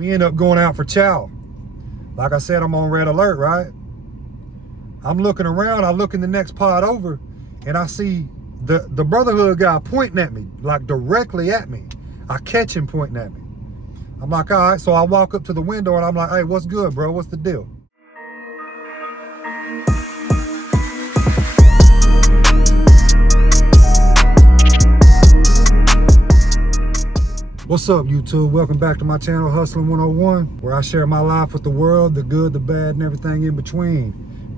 We end up going out for chow. Like I said, I'm on red alert, right? I'm looking around, I look in the next pod over, and I see the Brotherhood guy pointing at me, like directly at me. I catch him pointing at me. I'm like, all right, so I walk up to the window and I'm like, hey, what's good, bro? What's the deal? What's up, YouTube? Welcome back to my channel, Hustling 101, where I share my life with the world, the good, the bad, and everything in between.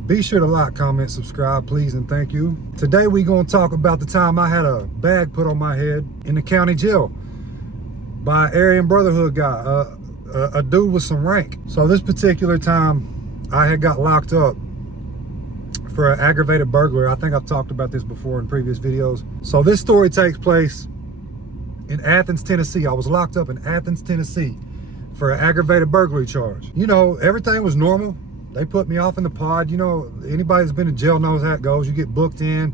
Be sure to like, comment, subscribe, please, and thank you. Today, we're going to talk about the time I had a bag put on my head in the county jail by an Aryan Brotherhood guy, a dude with some rank. So this particular time, I had got locked up for an aggravated burglary. I think I've talked about this before in previous videos. So this story takes place in Athens, Tennessee. I was locked up in Athens, Tennessee for an aggravated burglary charge. You know, everything was normal. They put me off in the pod. You know, anybody that's been in jail knows how it goes. You get booked in,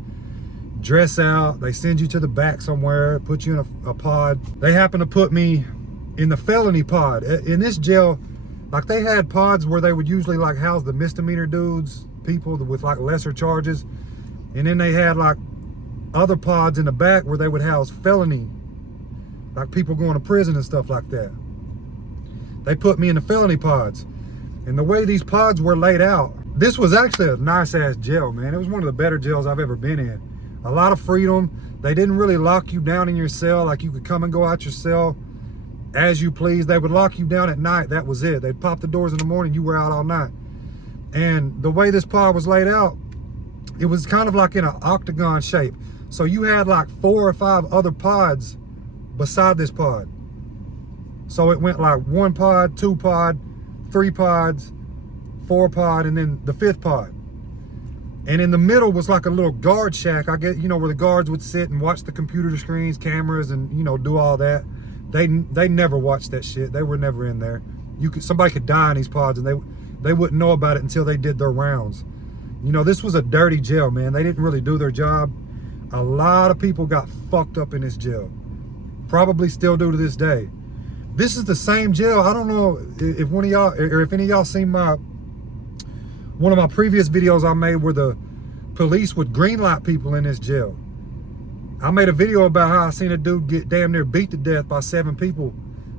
dress out, they send you to the back somewhere, put you in a pod. They happen to put me in the felony pod. In this jail, like they had pods where they would usually like house the misdemeanor dudes, people with like lesser charges. And then they had like other pods in the back where they would house felony, like people going to prison and stuff like that. They put me in the felony pods. And the way these pods were laid out, this was actually a nice ass jail, man. It was one of the better jails I've ever been in. A lot of freedom. They didn't really lock you down in your cell. Like you could come and go out your cell as you please. They would lock you down at night. That was it. They'd pop the doors in the morning. You were out all night. And the way this pod was laid out, it was kind of like in an octagon shape. So you had like 4 or 5 other pods beside this pod. So it went like 1 pod, 2 pod, 3 pods, 4 pod, and then the 5th pod. And in the middle was like a little guard shack. I get, you know, where the guards would sit and watch the computer screens, cameras, and you know, do all that. They never watched that shit. They were never in there. Somebody could die in these pods and they wouldn't know about it until they did their rounds. You know, this was a dirty jail, man. They didn't really do their job. A lot of people got fucked up in this jail. Probably still do to this day. This is the same jail. I don't know if one of y'all, or if any of y'all seen one of my previous videos I made where the police would green light people in this jail. I made a video about how I seen a dude get damn near beat to death by 7 people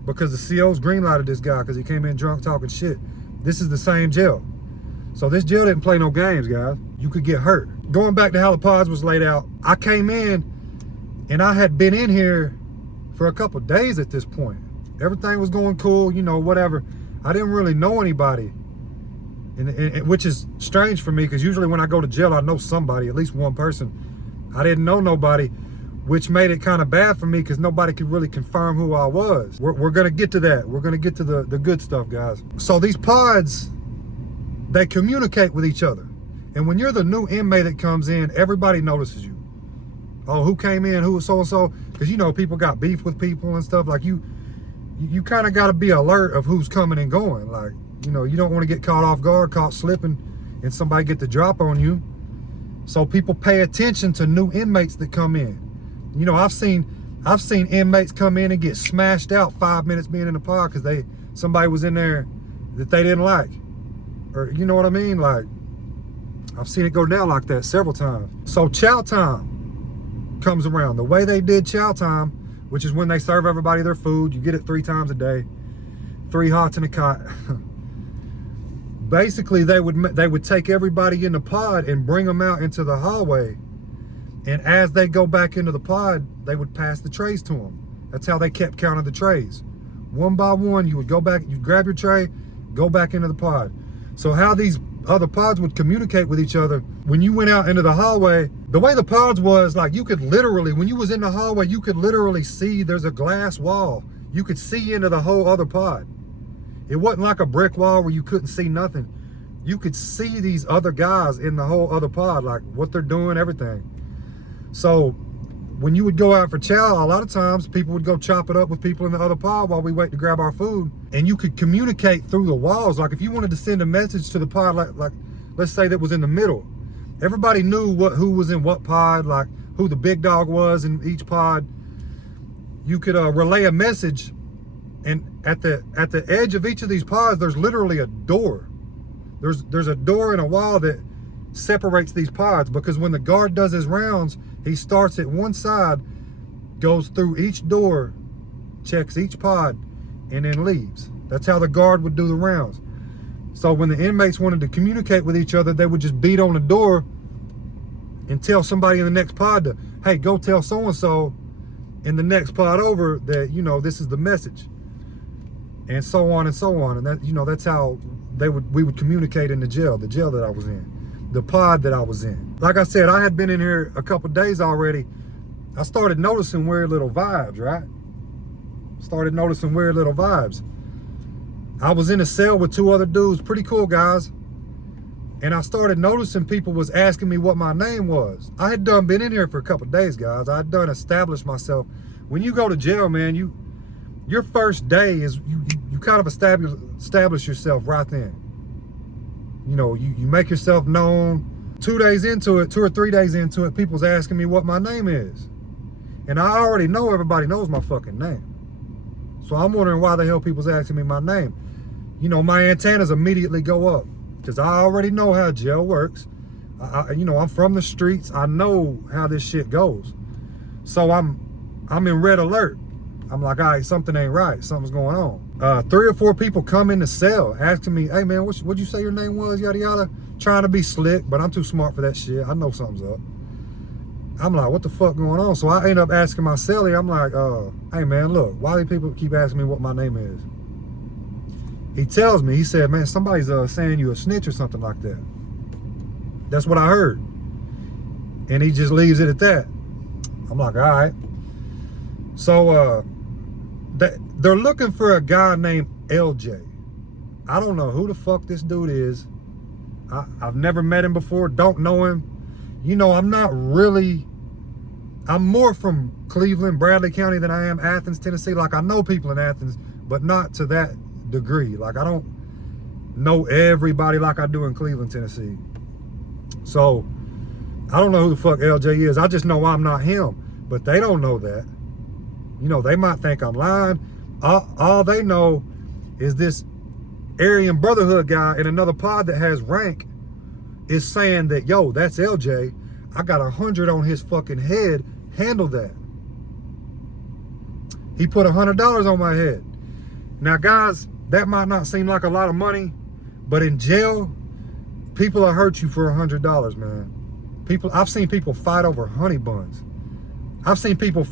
because the COs green lighted this guy because he came in drunk talking shit. This is the same jail. So this jail didn't play no games, guys. You could get hurt. Going back to how the pods was laid out, I came in and I had been in here for a couple days at this point. Everything was going cool, you know, whatever. I didn't really know anybody, and which is strange for me because usually when I go to jail, I know somebody, at least one person. I didn't know nobody, which made it kind of bad for me because nobody could really confirm who I was. We're going to get to that. We're going to get to the good stuff, guys. So these pods, they communicate with each other. And when you're the new inmate that comes in, everybody notices you. Oh, who came in, who was so-and-so? Because, you know, people got beef with people and stuff. Like, you kind of got to be alert of who's coming and going. Like, you know, you don't want to get caught off guard, caught slipping, and somebody get the drop on you. So people pay attention to new inmates that come in. You know, I've seen inmates come in and get smashed out 5 minutes being in the pod because somebody was in there that they didn't like. Or, you know what I mean? Like, I've seen it go down like that several times. So chow time comes around. The way they did chow time, which is when they serve everybody their food. You get it 3 times a day, 3 hots in a cot. Basically, they would take everybody in the pod and bring them out into the hallway. And as they go back into the pod, they would pass the trays to them. That's how they kept counting the trays. One by one, you would go back, you'd grab your tray, go back into the pod. So how these other pods would communicate with each other, when you went out into the hallway, the way the pods was, like, you could literally, when you was in the hallway, you could literally see there's a glass wall. You could see into the whole other pod. It wasn't like a brick wall where you couldn't see nothing. You could see these other guys in the whole other pod, like what they're doing, everything. So when you would go out for chow, a lot of times people would go chop it up with people in the other pod while we wait to grab our food. And you could communicate through the walls. Like if you wanted to send a message to the pod, like let's say that was in the middle, everybody knew who was in what pod, like who the big dog was in each pod. You could relay a message And at the edge of each of these pods, there's literally a door. There's a door and a wall that separates these pods, because when the guard does his rounds, he starts at one side, goes through each door, checks each pod, and then leaves. That's how the guard would do the rounds. So when the inmates wanted to communicate with each other, they would just beat on the door and tell somebody in the next pod to, hey, go tell so-and-so in the next pod over that, you know, this is the message. And so on and so on. And that, you know, that's how we would communicate in the jail that I was in, the pod that I was in. Like I said, I had been in here a couple days already. I started noticing weird little vibes, right? Started noticing weird little vibes. I was in a cell with two other dudes, pretty cool guys. And I started noticing people was asking me what my name was. I had been in here for a couple days, guys. I had established myself. When you go to jail, man, your first day is you kind of establish yourself right then. You know, you make yourself known. 2 days into it, 2 or 3 days into it, people's asking me what my name is. And I already know everybody knows my fucking name. So I'm wondering why the hell people's asking me my name. You know, my antennas immediately go up, because I already know how jail works. You know, I'm from the streets. I know how this shit goes. So I'm in red alert. I'm like, all right, something ain't right. Something's going on. 3 or 4 people come in the cell asking me, hey man, what'd you say your name was? Yada yada. Trying to be slick, but I'm too smart for that shit. I know something's up. I'm like, what the fuck going on? So I end up asking my cellie, I'm like, hey man, look, why do people keep asking me what my name is? He tells me, he said, man, somebody's saying you a snitch or something like that. That's what I heard. And he just leaves it at that. I'm like, all right. So they're looking for a guy named LJ. I don't know who the fuck this dude is. I've never met him before, don't know him. You know, I'm more from Cleveland, Bradley County than I am Athens, Tennessee. Like, I know people in Athens, but not to that degree. Like, I don't know everybody like I do in Cleveland, Tennessee. So I don't know who the fuck LJ is. I just know I'm not him, but they don't know that. You know, they might think I'm lying. All they know is this Aryan Brotherhood guy in another pod that has rank is saying that, yo, that's LJ. I got 100 on his fucking head. Handle that. He put $100 on my head. Now, guys, that might not seem like a lot of money, but in jail, people will hurt you for $100, man. I've seen people fight over honey buns. I've seen people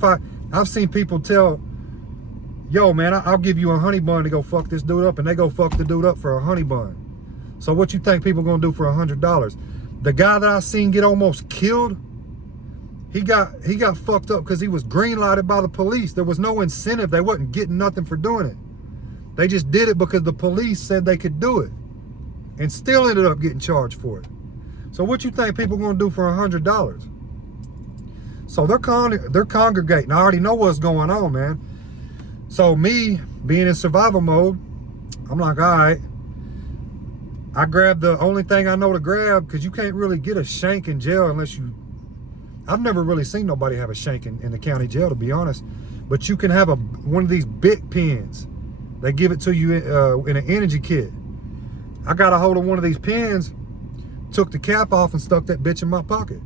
tell, yo, man, I'll give you a honey bun to go fuck this dude up, and they go fuck the dude up for a honey bun. So what you think people gonna do for $100? The guy that I seen get almost killed, he got fucked up because he was green lighted by the police. There was no incentive. They wasn't getting nothing for doing it. They just did it because the police said they could do it, and still ended up getting charged for it. So what you think people gonna do for $100? So they're congregating. I already know what's going on, man. So me being in survival mode, I'm like, all right. I grabbed the only thing I know to grab, because you can't really get a shank in jail unless I've never really seen nobody have a shank in the county jail, to be honest. But you can have one of these big pins. They give it to you in an energy kit. I got a hold of one of these pins, took the cap off and stuck that bitch in my pocket.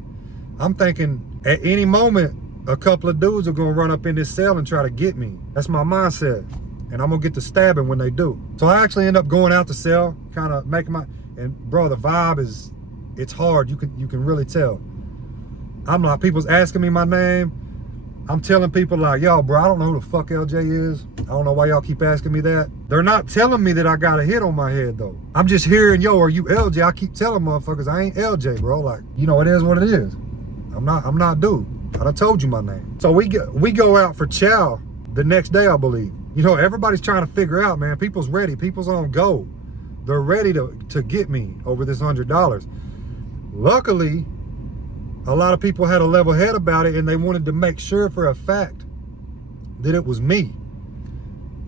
I'm thinking at any moment, a couple of dudes are gonna run up in this cell and try to get me. That's my mindset. And I'm gonna get to stabbing when they do. So I actually end up going out the cell, kind of making and bro, the vibe it's hard. You can really tell. I'm like, people's asking me my name. I'm telling people like, yo, bro, I don't know who the fuck LJ is. I don't know why y'all keep asking me that. They're not telling me that I got a hit on my head though. I'm just hearing, yo, are you LJ? I keep telling motherfuckers I ain't LJ, bro. Like, you know, it is what it is. I'm not dude. I done told you my name. So we go out for chow the next day, I believe. You know, everybody's trying to figure out, man. People's ready. People's on go. They're ready to get me over this $100. Luckily, a lot of people had a level head about it, and they wanted to make sure for a fact that it was me.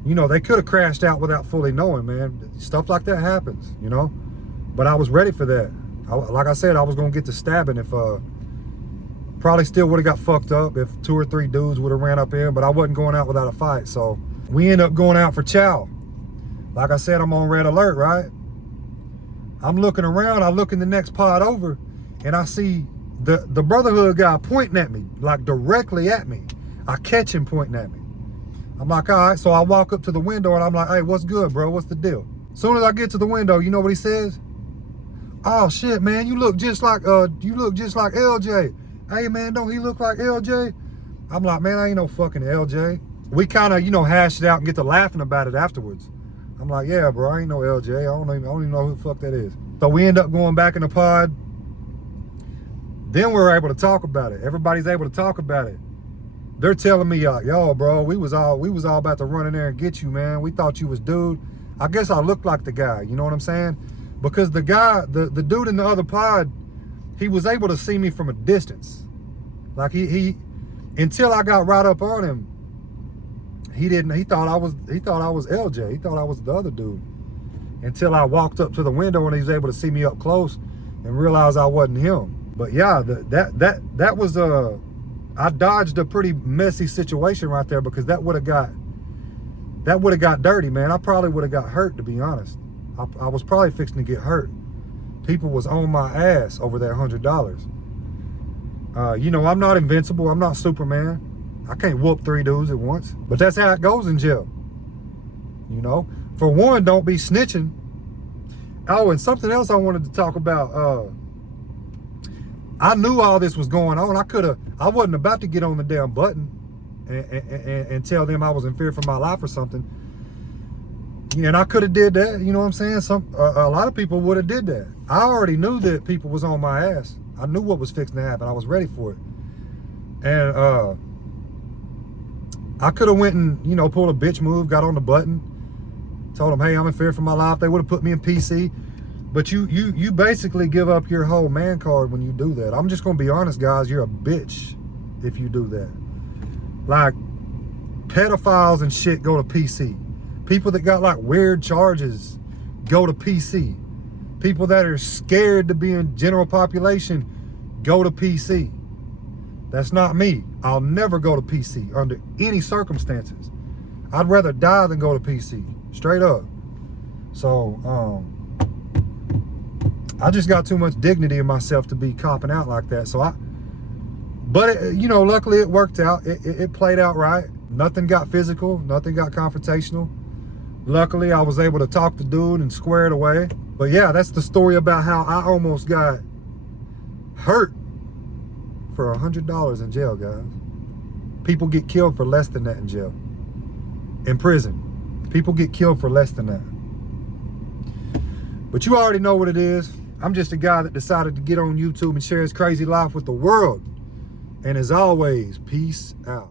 You know, they could have crashed out without fully knowing, man. Stuff like that happens, you know. But I was ready for that. Like I said, I was going to get to stabbing if... probably still would have got fucked up if 2 or 3 dudes would have ran up in, but I wasn't going out without a fight. So We end up going out for chow. Like I said, I'm on red alert, right? I'm looking around, I look in the next pod over, and I see the Brotherhood guy pointing at me, like directly at me. I catch him pointing at me. I'm like, all right, so I walk up to the window and I'm like, hey, what's good, bro? What's the deal? As soon as I get to the window, you know what he says? Oh shit, man, you look just like LJ. Hey man, don't he look like LJ? I'm like, man, I ain't no fucking LJ. We kind of, hash it out and get to laughing about it afterwards. I'm like, yeah, bro, I ain't no LJ. I don't even know who the fuck that is. So we end up going back in the pod. Then we're able to talk about it. Everybody's able to talk about it. They're telling me, yo, bro, we was all about to run in there and get you, man. We thought you was dude. I guess I looked like the guy, you know what I'm saying? Because the guy, the dude in the other pod, he was able to see me from a distance. Like he until I got right up on him, he thought I was LJ. He thought I was the other dude. Until I walked up to the window and he was able to see me up close and realize I wasn't him. But yeah, that was I dodged a pretty messy situation right there, because that would have got dirty, man. I probably would have got hurt, to be honest. I was probably fixing to get hurt. People was on my ass over that $100. I'm not invincible. I'm not Superman. I can't whoop 3 dudes at once. But that's how it goes in jail. For one, don't be snitching. Oh, and something else I wanted to talk about. I knew all this was going on. I wasn't about to get on the damn button and tell them I was in fear for my life or something. And I could have did that, you know what I'm saying? A lot of people would have did that. I already knew that people was on my ass. I knew what was fixing to happen. I was ready for it. And I could have went and, pulled a bitch move, got on the button, told them, hey, I'm in fear for my life. They would have put me in PC. But you basically give up your whole man card when you do that. I'm just gonna be honest, guys, you're a bitch if you do that. Like, pedophiles and shit go to PC. People that got like weird charges go to PC. People that are scared to be in general population go to PC. That's not me. I'll never go to PC under any circumstances. I'd rather die than go to PC, straight up. So, I just got too much dignity in myself to be copping out like that. But luckily it worked out. It played out right. Nothing got physical. Nothing got confrontational. Luckily, I was able to talk the dude and square it away. But yeah, that's the story about how I almost got hurt for $100 in jail, guys. People get killed for less than that in jail. In prison. People get killed for less than that. But you already know what it is. I'm just a guy that decided to get on YouTube and share his crazy life with the world. And as always, peace out.